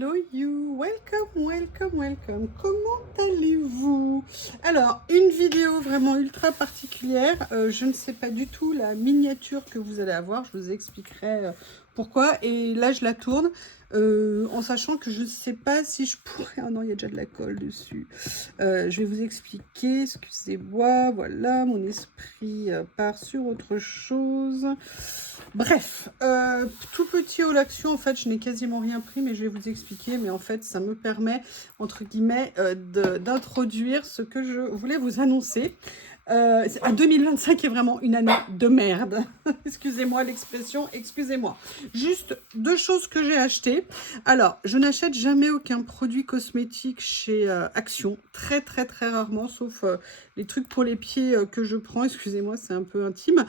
Hello you, welcome. Comment allez-vous? Alors, une vidéo vraiment ultra particulière. Je ne sais pas du tout la miniature que vous allez avoir. Je vous expliquerai pourquoi. Et là, je la tourne en sachant que je ne sais pas si je pourrais... Ah non, il y a déjà de la colle dessus. Je vais vous expliquer. Excusez-moi. Voilà, mon esprit part sur autre chose. Bref, tout petit haul action, en fait, je n'ai quasiment rien pris, mais je vais vous expliquer. Mais en fait, ça me permet, entre guillemets, d'introduire ce que je voulais vous annoncer. 2025 est vraiment une année de merde. Excusez-moi l'expression, excusez-moi. Juste deux choses que j'ai achetées. Alors, je n'achète jamais aucun produit cosmétique chez Action. Très rarement, sauf les trucs pour les pieds que je prends. Excusez-moi, c'est un peu intime.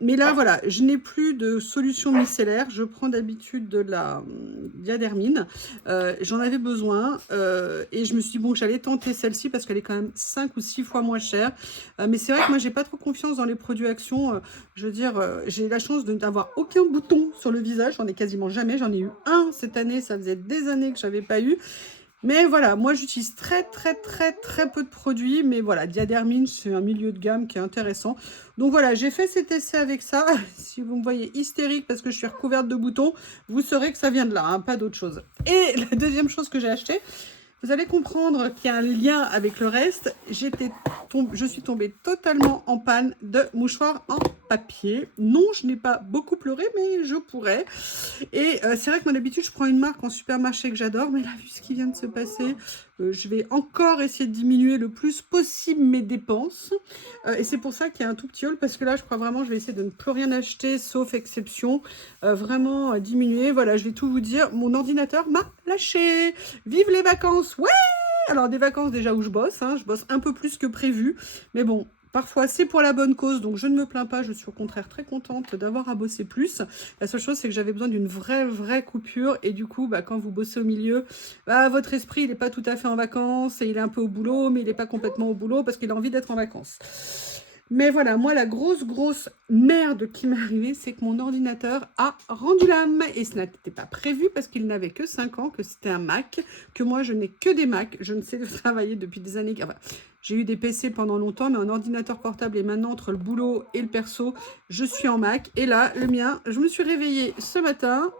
Mais là, voilà, je n'ai plus de solution micellaire. Je prends d'habitude de la diadermine. J'en avais besoin et je me suis dit, bon, j'allais tenter celle-ci parce qu'elle est quand même 5 ou 6 fois moins chère. Mais c'est vrai que moi, j'ai pas trop confiance dans les produits Action. Je veux dire, j'ai la chance de n'avoir aucun bouton sur le visage. J'en ai quasiment jamais. J'en ai eu un cette année. Ça faisait des années que j'avais pas eu. Mais voilà, moi j'utilise très peu de produits, mais voilà, Diadermine, c'est un milieu de gamme qui est intéressant. Donc voilà, j'ai fait cet essai avec ça. Si vous me voyez hystérique parce que je suis recouverte de boutons, vous saurez que ça vient de là, hein, pas d'autre chose. Et la deuxième chose que j'ai achetée, vous allez comprendre qu'il y a un lien avec le reste. Je suis tombée totalement en panne de mouchoirs en papier. Non, je n'ai pas beaucoup pleuré, mais je pourrais. Et c'est vrai que moi d'habitude, je prends une marque en supermarché que j'adore, mais là, vu ce qui vient de se passer, je vais encore essayer de diminuer le plus possible mes dépenses. Et c'est pour ça qu'il y a un tout petit haul, parce que là, je crois vraiment, je vais essayer de ne plus rien acheter, sauf exception. Vraiment diminuer. Voilà, je vais tout vous dire. Mon ordinateur m'a lâché. Vive les vacances! Ouais! Alors, des vacances déjà où je bosse, hein, je bosse un peu plus que prévu. Mais bon, parfois, c'est pour la bonne cause, donc je ne me plains pas. Je suis au contraire très contente d'avoir à bosser plus. La seule chose, c'est que j'avais besoin d'une vraie coupure. Et du coup, quand vous bossez au milieu, votre esprit, il n'est pas tout à fait en vacances. Et il est un peu au boulot, mais il n'est pas complètement au boulot parce qu'il a envie d'être en vacances. Mais voilà, moi, la grosse merde qui m'est arrivée, c'est que mon ordinateur a rendu l'âme. Et ce n'était pas prévu parce qu'il n'avait que 5 ans, que c'était un Mac, que moi, je n'ai que des Macs. Je ne sais travailler depuis des années. Enfin, j'ai eu des PC pendant longtemps, mais un ordinateur portable et maintenant, entre le boulot et le perso, je suis en Mac. Et là, le mien, je me suis réveillée ce matin,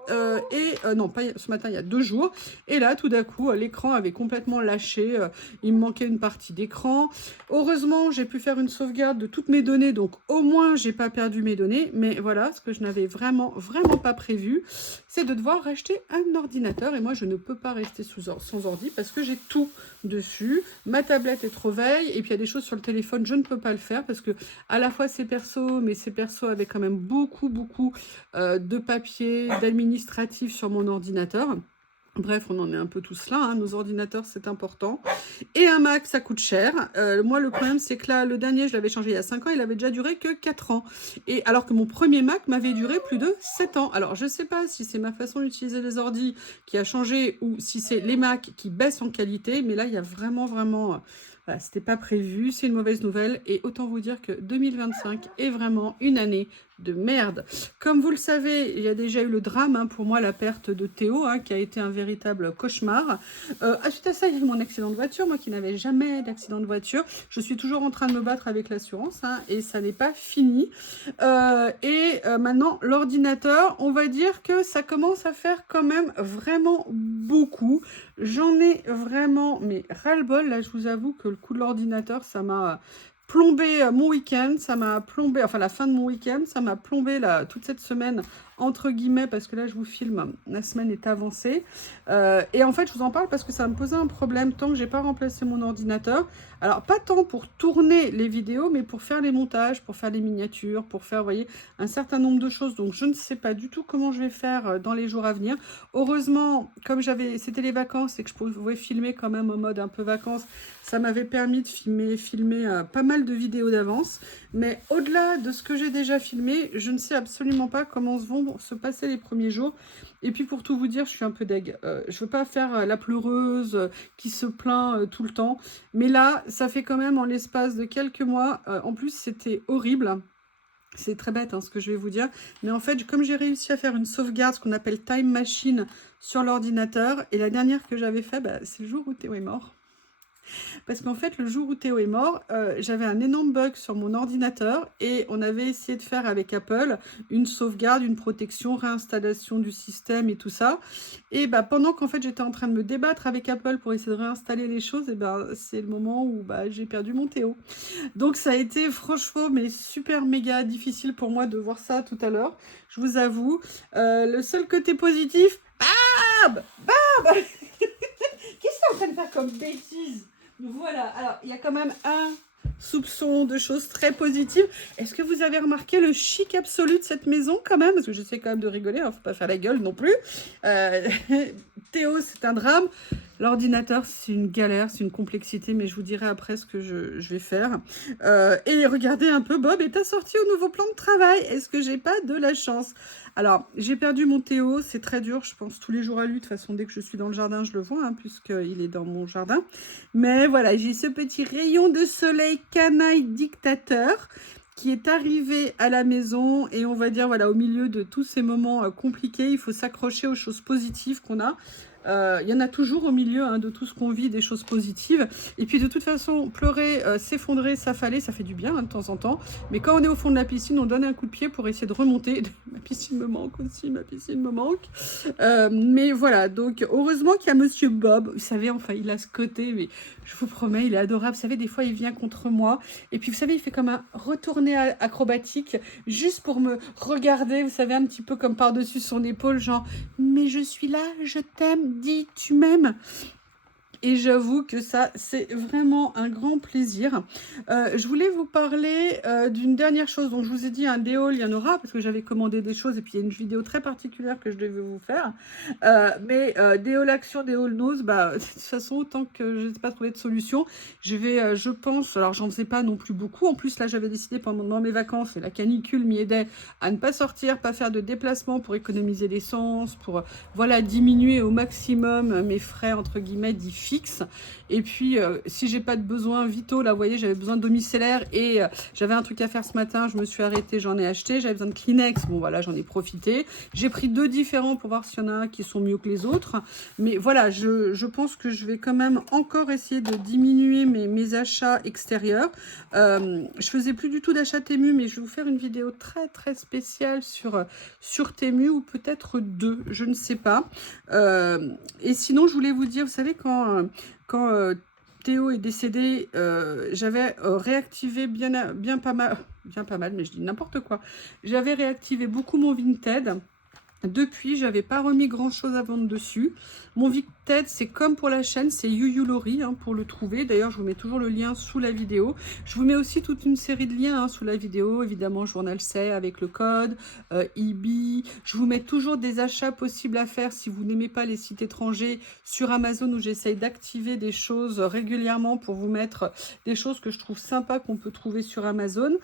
non, pas ce matin, il y a 2 jours. Et là, tout d'un coup, l'écran avait complètement lâché. Il me manquait une partie d'écran. Heureusement, j'ai pu faire une sauvegarde de toutes mes données, donc au moins, j'ai pas perdu mes données. Mais voilà, ce que je n'avais vraiment pas prévu, c'est de devoir racheter un ordinateur. Et moi, je ne peux pas rester sans ordi parce que j'ai tout dessus. Ma tablette est trop vieille. Et puis, il y a des choses sur le téléphone, je ne peux pas le faire parce que à la fois, c'est perso, mais c'est perso avec quand même beaucoup de papier, d'administratif sur mon ordinateur. Bref, on en est un peu tous là, hein. Nos ordinateurs, c'est important. Et un Mac, ça coûte cher. Moi, le problème, c'est que là, le dernier, je l'avais changé il y a 5 ans, il avait déjà duré que 4 ans. Et alors que mon premier Mac m'avait duré plus de 7 ans. Alors, je ne sais pas si c'est ma façon d'utiliser les ordis qui a changé ou si c'est les Macs qui baissent en qualité. Mais là, il y a vraiment... Voilà, c'était pas prévu, c'est une mauvaise nouvelle. Et autant vous dire que 2025 est vraiment une année de merde. Comme vous le savez, il y a déjà eu le drame, hein, pour moi, la perte de Théo, hein, qui a été un véritable cauchemar. Suite à ça, il y a eu mon accident de voiture, moi qui n'avais jamais d'accident de voiture. Je suis toujours en train de me battre avec l'assurance, hein, et ça n'est pas fini. Maintenant, l'ordinateur, on va dire que ça commence à faire quand même vraiment beaucoup. J'en ai vraiment, mais ras-le-bol. Là, je vous avoue que le coup de l'ordinateur, ça m'a plombé mon week-end, ça m'a plombé, enfin la fin de mon week-end, ça m'a plombé toute cette semaine, entre guillemets, parce que là je vous filme, la semaine est avancée. Et en fait je vous en parle parce que ça me posait un problème tant que j'ai pas remplacé mon ordinateur. Alors pas tant pour tourner les vidéos, mais pour faire les montages, pour faire les miniatures, pour faire, vous voyez, un certain nombre de choses. Donc je ne sais pas du tout comment je vais faire dans les jours à venir. Heureusement, comme c'était les vacances et que je pouvais filmer quand même en mode un peu vacances, ça m'avait permis de filmer pas mal de vidéos d'avance. Mais au-delà de ce que j'ai déjà filmé, je ne sais absolument pas comment vont se passer les premiers jours. Et puis pour tout vous dire, je suis un peu deg. Je veux pas faire la pleureuse qui se plaint tout le temps. Mais là, ça fait quand même en l'espace de quelques mois. En plus, c'était horrible. C'est très bête hein, ce que je vais vous dire. Mais en fait, comme j'ai réussi à faire une sauvegarde, ce qu'on appelle Time Machine, sur l'ordinateur, et la dernière que j'avais fait, bah, c'est le jour où Théo est mort. Parce qu'en fait, le jour où Théo est mort, j'avais un énorme bug sur mon ordinateur et on avait essayé de faire avec Apple une sauvegarde, une protection, réinstallation du système et tout ça. Et bah, pendant qu'en fait j'étais en train de me débattre avec Apple pour essayer de réinstaller les choses, et bah, c'est le moment où bah, j'ai perdu mon Théo. Donc ça a été franchement mais super méga difficile pour moi de voir ça tout à l'heure, je vous avoue. Le seul côté positif, Bab, qu'est-ce que t'es en train de faire comme bêtise? Voilà, alors il y a quand même un soupçon de choses très positives. Est-ce que vous avez remarqué le chic absolu de cette maison quand même? Parce que j'essaie quand même de rigoler, hein, faut pas faire la gueule non plus. Théo, c'est un drame. L'ordinateur, c'est une galère, c'est une complexité, mais je vous dirai après ce que je vais faire. Et regardez un peu, Bob est assorti au nouveau plan de travail. Est-ce que j'ai pas de la chance? Alors, j'ai perdu mon Théo, c'est très dur, je pense tous les jours à lui. De toute façon, dès que je suis dans le jardin, je le vois, hein, puisqu'il est dans mon jardin. Mais voilà, j'ai ce petit rayon de soleil canaille dictateur qui est arrivé à la maison. Et on va dire, voilà, au milieu de tous ces moments compliqués, il faut s'accrocher aux choses positives qu'on a. Il y en a toujours au milieu hein, de tout ce qu'on vit, des choses positives. Et puis de toute façon, pleurer, s'effondrer, s'affaler, ça fait du bien hein, de temps en temps. Mais quand on est au fond de la piscine, on donne un coup de pied pour essayer de remonter. Ma piscine me manque aussi, ma piscine me manque. Mais voilà, donc heureusement qu'il y a Monsieur Bob. Vous savez, enfin, il a ce côté, mais je vous promets, il est adorable. Vous savez, des fois, il vient contre moi. Et puis, vous savez, il fait comme un retourné acrobatique, juste pour me regarder, vous savez, un petit peu comme par-dessus son épaule, genre, mais je suis là, je t'aime. Dis, tu m'aimes. Et j'avoue que ça, c'est vraiment un grand plaisir. Je voulais vous parler d'une dernière chose. Donc, je vous ai dit, un déhaul, il y en aura, parce que j'avais commandé des choses. Et puis, il y a une vidéo très particulière que je devais vous faire. Mais déhaul action, déhaul nose, bah, de toute façon, autant que je n'ai pas trouvé de solution, je vais, je pense, alors j'en faisais pas non plus beaucoup. En plus, là, j'avais décidé pendant mes vacances, et la canicule m'y aidait à ne pas sortir, pas faire de déplacement pour économiser l'essence, pour, voilà, diminuer au maximum mes frais, entre guillemets, dits fixes. Et puis, si j'ai pas de besoins vitaux, là, vous voyez, j'avais besoin de domiciliaire et j'avais un truc à faire ce matin, je me suis arrêtée, j'en ai acheté. J'avais besoin de Kleenex, bon, voilà, j'en ai profité. J'ai pris 2 différents pour voir s'il y en a un qui sont mieux que les autres. Mais voilà, je pense que je vais quand même encore essayer de diminuer mes achats extérieurs. Je faisais plus du tout d'achat Temu, mais je vais vous faire une vidéo très, très spéciale sur Temu, ou peut-être 2, je ne sais pas. Et sinon, je voulais vous dire, vous savez, quand Théo est décédé, j'avais réactivé bien pas mal, mais je dis n'importe quoi. J'avais réactivé beaucoup mon Vinted. Depuis, j'avais pas remis grand chose à vendre dessus. Mon Vinted, c'est comme pour la chaîne, c'est Yuyulori hein, pour le trouver. D'ailleurs, je vous mets toujours le lien sous la vidéo. Je vous mets aussi toute une série de liens hein, sous la vidéo. Évidemment, Journal C avec le code, eBay. Je vous mets toujours des achats possibles à faire si vous n'aimez pas les sites étrangers sur Amazon, où j'essaye d'activer des choses régulièrement pour vous mettre des choses que je trouve sympas qu'on peut trouver sur Amazon.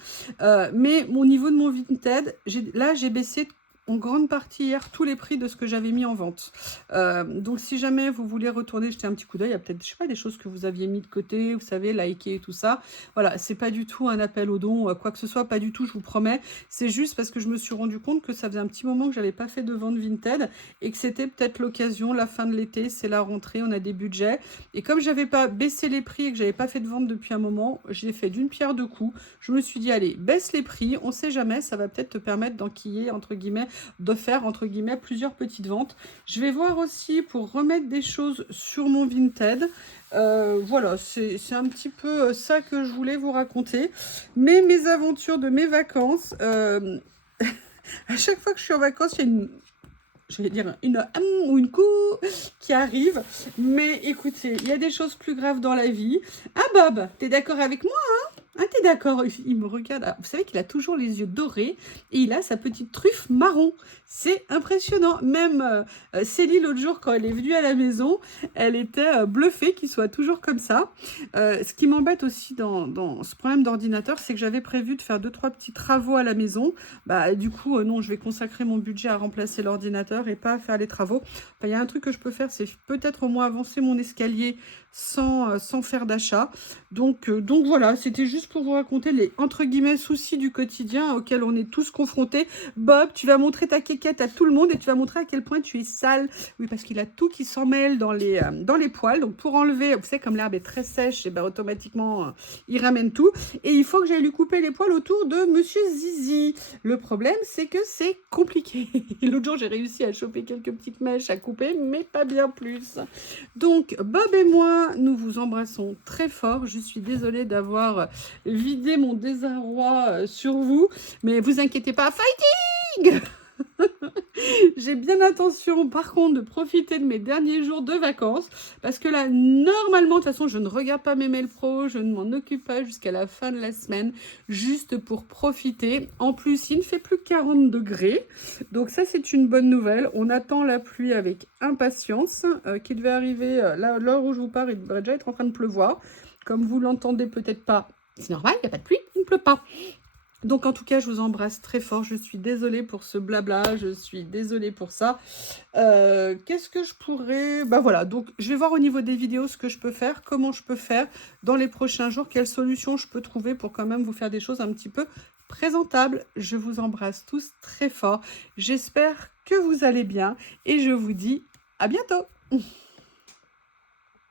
Mais au niveau de mon Vinted, là, j'ai baissé en grande partie hier tous les prix de ce que j'avais mis en vente. Donc si jamais vous voulez retourner jeter un petit coup d'œil, il y a peut-être, je sais pas, des choses que vous aviez mis de côté, vous savez, liker et tout ça. Voilà, c'est pas du tout un appel au don, quoi que ce soit, pas du tout, je vous promets. C'est juste parce que je me suis rendu compte que ça faisait un petit moment que j'avais pas fait de vente Vinted et que c'était peut-être l'occasion, la fin de l'été, c'est la rentrée, on a des budgets. Et comme j'avais pas baissé les prix et que j'avais pas fait de vente depuis un moment, j'ai fait d'une pierre deux coups. Je me suis dit, allez, baisse les prix, on sait jamais, ça va peut-être te permettre d'enquiller, entre guillemets, de faire entre guillemets plusieurs petites ventes. Je vais voir aussi pour remettre des choses sur mon Vinted. Voilà, c'est un petit peu ça que je voulais vous raconter. Mais mes aventures de mes vacances, à chaque fois que je suis en vacances, il y a une... Je vais dire une ou une coup qui arrive. Mais écoutez, il y a des choses plus graves dans la vie. Ah Bob, t'es d'accord avec moi hein? Ah, t'es d'accord? Il me regarde. Alors, vous savez qu'il a toujours les yeux dorés et il a sa petite truffe marron. C'est impressionnant. Même Célie, l'autre jour, quand elle est venue à la maison, elle était bluffée qu'il soit toujours comme ça. Ce qui m'embête aussi dans ce problème d'ordinateur, c'est que j'avais prévu de faire 2-3 petits travaux à la maison. Bah, du coup, non, je vais consacrer mon budget à remplacer l'ordinateur et pas à faire les travaux. Enfin, il y a un truc que je peux faire, c'est peut-être au moins avancer mon escalier sans faire d'achat. Donc voilà, c'était juste pour vous raconter les, entre guillemets, soucis du quotidien auxquels on est tous confrontés. Bob, tu vas montrer ta quéquette à tout le monde et tu vas montrer à quel point tu es sale. Oui, parce qu'il a tout qui s'en mêle dans les poils. Donc pour enlever, vous savez, comme l'herbe est très sèche, et ben automatiquement, il ramène tout. Et il faut que j'aille lui couper les poils autour de Monsieur Zizi. Le problème, c'est que c'est compliqué. L'autre jour, j'ai réussi à choper quelques petites mèches à couper, mais pas bien plus. Donc, Bob et moi, nous vous embrassons très fort. Je suis désolée d'avoir vidé mon désarroi sur vous, mais vous inquiétez pas, fighting! J'ai bien l'intention, par contre, de profiter de mes derniers jours de vacances, parce que là, normalement, de toute façon, je ne regarde pas mes mails pro, je ne m'en occupe pas jusqu'à la fin de la semaine, juste pour profiter. En plus, il ne fait plus 40 degrés, donc ça, c'est une bonne nouvelle. On attend la pluie avec impatience, qui devait arriver, là, l'heure où je vous parle, il devrait déjà être en train de pleuvoir. Comme vous l'entendez peut-être pas, c'est normal, il n'y a pas de pluie, il ne pleut pas. Donc en tout cas, je vous embrasse très fort. Je suis désolée pour ce blabla, je suis désolée pour ça. Qu'est-ce que je pourrais... Bah voilà, donc je vais voir au niveau des vidéos ce que je peux faire, comment je peux faire dans les prochains jours, quelles solutions je peux trouver pour quand même vous faire des choses un petit peu présentables. Je vous embrasse tous très fort. J'espère que vous allez bien et je vous dis à bientôt.